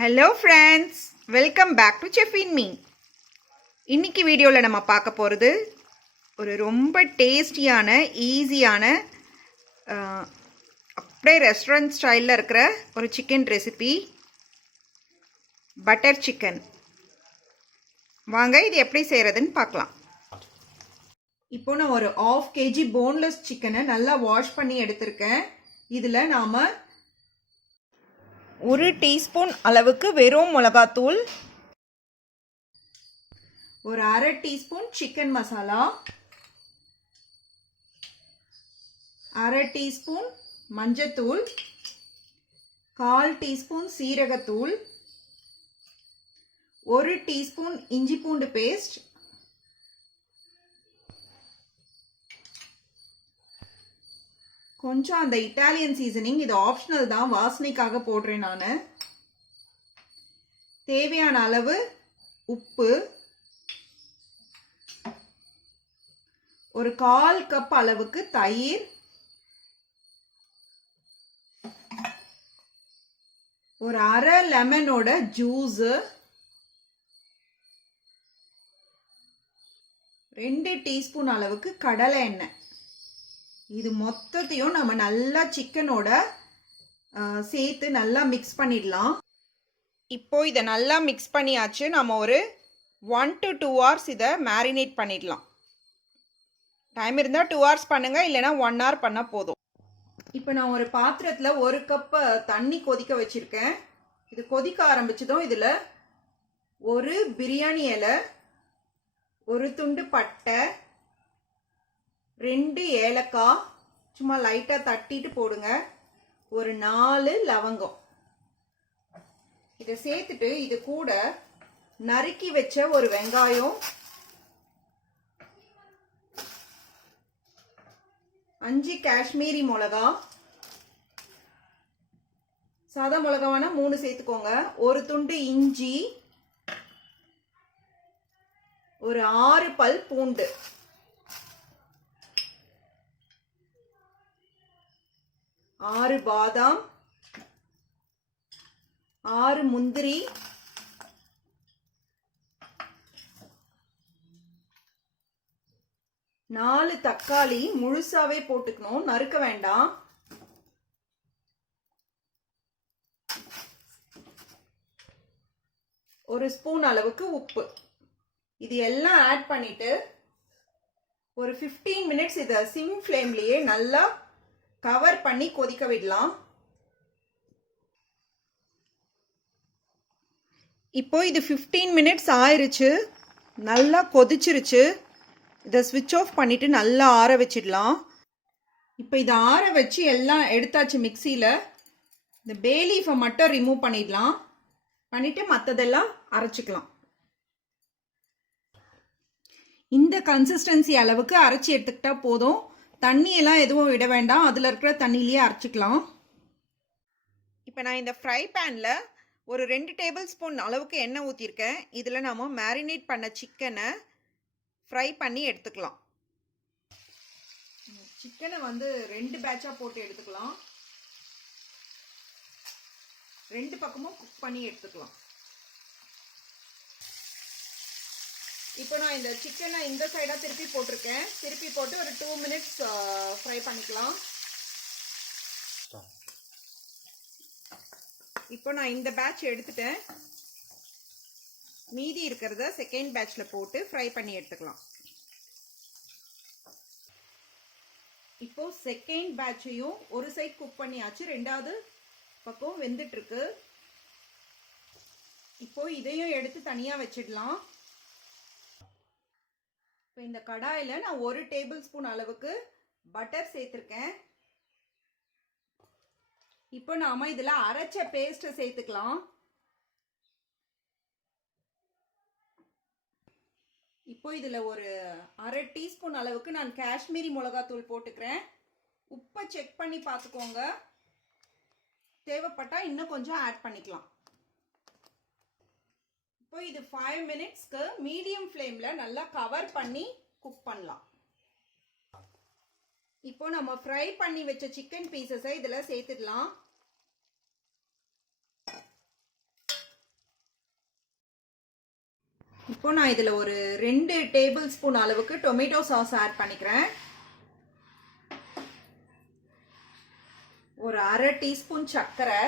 Hello friends, welcome back to Chef in Me. இன்னைக்கு வீடியோவில் நம்ம பார்க்க போகிறது ஒரு ரொம்ப டேஸ்டியான ஈஸியான அப்படியே ரெஸ்டாரண்ட் ஸ்டைலில் இருக்கிற ஒரு சிக்கன் ரெசிபி, பட்டர் சிக்கன். வாங்க இது எப்படி செய்கிறதுன்னு பார்க்கலாம். இப்போ நான் ஒரு 1/2 kg போன்லெஸ் சிக்கனை நல்லா வாஷ் பண்ணி எடுத்திருக்கேன். இதில் நாம் 1 டீஸ்பூன் அளவுக்கு வெறும் மிளகாத்தூள், ஒரு 1/2 டீஸ்பூன் சிக்கன் மசாலா, 1/2 டீஸ்பூன் மஞ்சத்தூள், 1/4 டீஸ்பூன் சீரகத்தூள், 1 டீஸ்பூன் இஞ்சி பூண்டு பேஸ்ட், கொஞ்சம் அந்த இட்டாலியன் சீசனிங், இது ஆப்ஷனல் தான், வாசனைக்காக போடுறேன் நான். தேவையான அளவு உப்பு, ஒரு 1/4 கப் அளவுக்கு தயிர், ஒரு 1/2 லெமனோட ஜூஸ், 2 டீஸ்பூன் அளவுக்கு கடலை எண்ணெய். இது மொத்தத்தையும் நம்ம நல்லா சிக்கனோட சேர்த்து நல்லா மிக்ஸ் பண்ணிடலாம். இப்போ இதை நல்லா மிக்ஸ் பண்ணியாச்சு. நம்ம ஒரு 1 to 2 hours இதை மேரினேட் பண்ணிடலாம். டைம் இருந்தால் 2 hours பண்ணுங்கள், இல்லைனா 1 hour பண்ணால் போதும். இப்போ நான் ஒரு பாத்திரத்தில் 1 கப் தண்ணி கொதிக்க வச்சுருக்கேன். இது கொதிக்க ஆரம்பிச்சதும் இதில் ஒரு பிரியாணி இலை, ஒரு துண்டு பட்டை, 2 ஏலக்காய் சும்மா லைட்டாக தட்டிட்டு போடுங்க, ஒரு 4 லவங்கம். இதை சேர்த்துட்டு இது கூட நறுக்கி வச்ச ஒரு வெங்காயம், 5 காஷ்மீரி மிளகா, சாதா மிளகாவான 3 சேர்த்துக்கோங்க, ஒரு துண்டு இஞ்சி, ஒரு 6 பல் பூண்டு, 6 பாதாம், 6 முந்திரி, 4 தக்காளி முழுசாவே போட்டுக்கணும், நறுக்க வேண்டாம். ஒரு ஸ்பூன் அளவுக்கு உப்பு. இது எல்லாம் ஆட் பண்ணிட்டு ஒரு 15 மினிட்ஸ் இதை சிம் ஃப்ளேம்லயே நல்லா கவர் பண்ணி கொதிக்க விடலாம். இப்போ இது 15 மினிட்ஸ் ஆயிருச்சு, நல்லா கொதிச்சிருச்சு. இதை ஸ்விட்ச் ஆஃப் பண்ணிட்டு நல்லா ஆற வச்சிடலாம். இப்போ இதை ஆற வச்சு எல்லாம் எடுத்தாச்சு மிக்சியில். இந்த பே லீஃபை மட்டும் ரிமூவ் பண்ணிடலாம். பண்ணிட்டு மற்றதெல்லாம் அரைச்சிக்கலாம். இந்த கன்சிஸ்டன்சி அளவுக்கு அரைச்சி எடுத்துக்கிட்டா போதும். தண்ணியெல்லாம் எதுவும் விட வேண்டாம், அதில் இருக்கிற தண்ணியிலேயே அரைச்சிக்கலாம். இப்போ நான் இந்த ஃப்ரை பேனில் ஒரு 2 டேபிள் ஸ்பூன் அளவுக்கு எண்ணெய் ஊற்றிருக்கேன். இதில் நாம் மேரினேட் பண்ண சிக்கனை ஃப்ரை பண்ணி எடுத்துக்கலாம். சிக்கனை 2 பேட்சாக போட்டு எடுத்துக்கலாம். 2 பக்கமும் குக் பண்ணி எடுத்துக்கலாம். இப்போ நான் இந்த சிக்கனை இந்த சைடாக திருப்பி போட்டிருக்கேன். திருப்பி போட்டு ஒரு 2 மினிட்ஸ் ஃப்ரை பண்ணிக்கலாம். இப்போ நான் இந்த பேட்ச் எடுத்துட்டேன். மீதி இருக்கிறத செகண்ட் பேட்சில் போட்டு ஃப்ரை பண்ணி எடுத்துக்கலாம். இப்போ செகண்ட் பேட்சையும் ஒரு சைட் குக் பண்ணியாச்சு, 2வது பக்கம் வெந்துட்டு இருக்கு. இப்போ இதையும் எடுத்து தனியாக வச்சிடலாம். இப்போ இந்த கடாயில் நான் 1 டேபிள் ஸ்பூன் அளவுக்கு பட்டர் சேர்த்துருக்கேன். இப்போ நாம இதில் அரைச்ச பேஸ்ட்டை சேர்த்துக்கலாம். இப்போ இதில் ஒரு 1/2 டீஸ்பூன் அளவுக்கு நான் காஷ்மீரி மிளகாத்தூள் போட்டுக்கிறேன். உப்பை செக் பண்ணி பார்த்துக்கோங்க, தேவைப்பட்டா இன்னும் கொஞ்சம் ஆட் பண்ணிக்கலாம். இப்போ இது 5 மினிட்ஸ்க்கு மீடியம் ஃப்ளேமில் நல்லா கவர் பண்ணி குக் பண்ணலாம். இப்போ நம்ம ஃப்ரை பண்ணி வச்ச சிக்கன் பீசஸை இதில் சேர்த்துடலாம். இப்போ நான் இதில் ஒரு 2 டேபிள் ஸ்பூன் அளவுக்கு டொமேட்டோ சாஸ் ஆட் பண்ணிக்கிறேன். ஒரு அரை டீஸ்பூன் சர்க்கரை,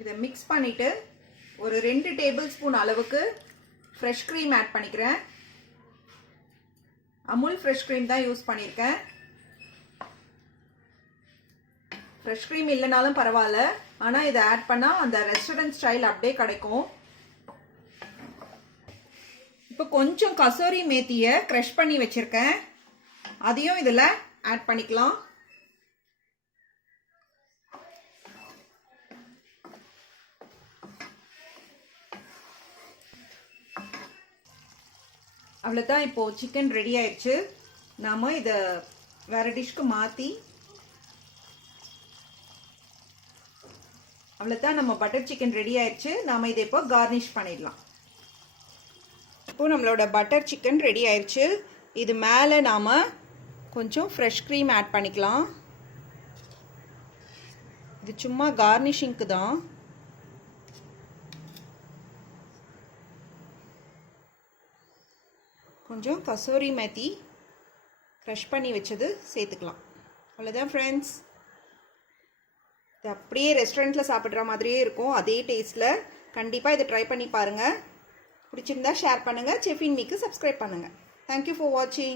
இதை மிக்ஸ் பண்ணிட்டு ஒரு 2 டேபிள் ஸ்பூன் அளவுக்கு ஃப்ரெஷ் க்ரீம் ஆட் பண்ணிக்கிறேன். அமுல் ஃப்ரெஷ் க்ரீம் தான் யூஸ் பண்ணியிருக்கேன். ஃப்ரெஷ் க்ரீம் இல்லைனாலும் பரவாயில்ல, ஆனால் இதை ஆட் பண்ணால் அந்த ரெஸ்டாரண்ட் ஸ்டைல் அப்படியே கிடைக்கும். இப்போ கொஞ்சம் கசூரி மேத்தியை க்ரஷ் பண்ணி வச்சுருக்கேன், அதையும் இதில் ஆட் பண்ணிக்கலாம். அவ்வளோதான், இப்போது சிக்கன் ரெடி ஆயிடுச்சு. நாம் இதை வேறு டிஷ்க்கு மாற்றி, அவ்வளோதான், நம்ம பட்டர் சிக்கன் ரெடி ஆயிடுச்சு. நாம் இதை இப்போ கார்னிஷ் பண்ணிடலாம். இப்போது நம்மளோட பட்டர் சிக்கன் ரெடி ஆயிடுச்சு. இது மேலே நாம் கொஞ்சம் ஃப்ரெஷ் க்ரீம் ஆட் பண்ணிக்கலாம். இது சும்மா கார்னிஷிங்க்கு தான். கொஞ்சம் கசூரி மேத்தி க்ரஷ் பண்ணி வச்சது சேர்த்துக்கலாம். அவ்வளோதான் ஃப்ரெண்ட்ஸ், இது அப்படியே ரெஸ்டாரண்ட்டில் சாப்பிட்ற மாதிரியே இருக்கும், அதே டேஸ்ட்டில். கண்டிப்பாக இதை ட்ரை பண்ணி பாருங்கள். பிடிச்சிருந்தா ஷேர் பண்ணுங்கள். செஃப் இன் மீக்கு சப்ஸ்கிரைப் பண்ணுங்கள். தேங்க்யூ ஃபார் வாட்சிங்.